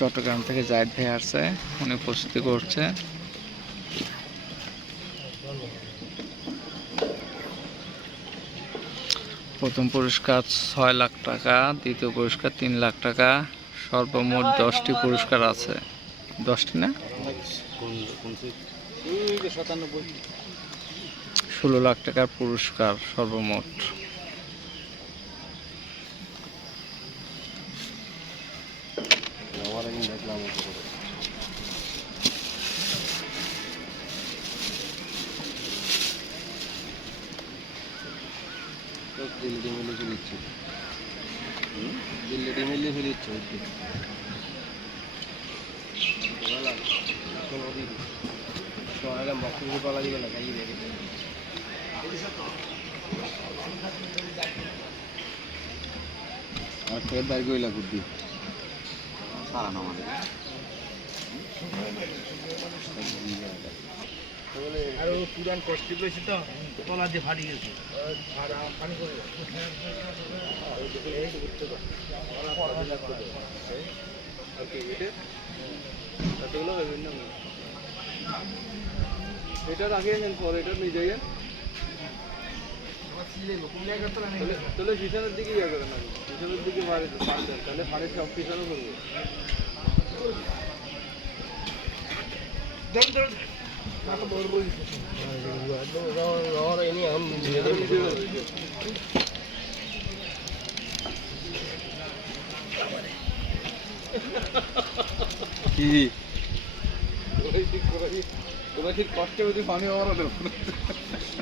চট্টগ্রাম থেকে জায়দ ভাই আসছে, উনি প্রস্তুতি করছে। প্রথম পুরস্কার ছয় লাখ টাকা, দ্বিতীয় পুরস্কার তিন লাখ টাকা, সর্বমোট দশটি পুরস্কার আছে। দশটি না? ষোলো লাখ টাকার পুরস্কার সর্বমোট। দিল্লি মিলে ফেলিচ্ছি দিল্লি মিলে ফেলিচ্ছি বক্স পালা দিবে না খাই দেখে আর ফের বাইর কইলা কুদ্দি সারানো আমাদের। আর ও পুরান কষ্টি পেয়েছি তো তলা দিয়ে ফাটি গেছে। এটা রাখে পরে এটা নিয়ে যাই তাহলে পিছনের দিকে ইয়ে করে না পিছনের দিকে মারে তাহলে ফাড়ে সব পিছনে করব। কি? ঠিক কষ্টে হচ্ছে পানি হওয়ার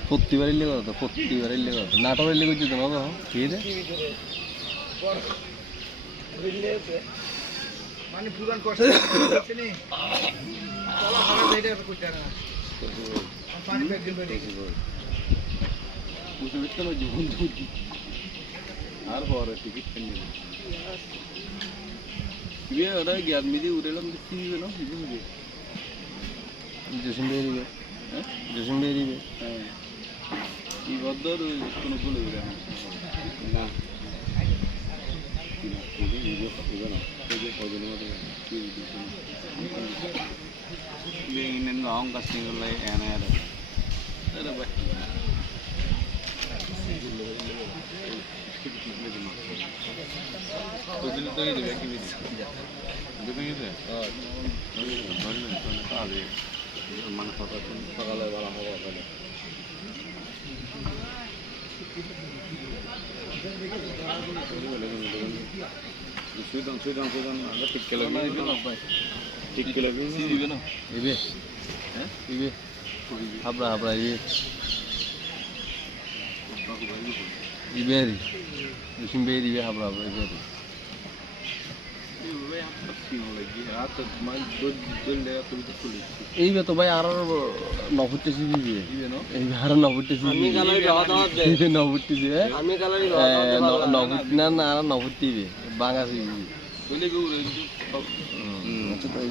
দেবো প্রতিবার ইল্লে কথা প্রতিবার ইল্লে কথা। নাটক ইল্লে করছি তোমার কথা ঠিক আছে? মানে পুরান কষ্টি নি না পানি না জীবন আর পরে টিকিট কিনে ওটা গ্যাস মিদি উঠেলাম দেখতে দিবে না দিবে। কি দিবে দুদিন দিবে হ্যাঁ ধরলেন তো তাহলে মানে সকালে বেলা হবে ওখানে সুইদন সুইদন সুইদন আমরা ঠিক কিলো দিবে না ঠিক কিলো দিবে না দিবে হ্যাঁ দিবে হাবড়া হাবড়া এই তো ভাই আর নভুরতেছি দিবি এই আর নভুরতেছি আমি কালারি দাওয়া দাওয়া দে নভুরতেছি আমি কালারি দাওয়া দাওয়া নভুর না না। আর গো হুম আচ্ছা তাই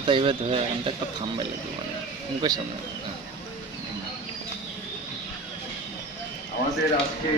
তাই বা ধরে এখানটা একটা থাম্বাই লাগবে মানে মুখের সামনে। আমাদের আজকে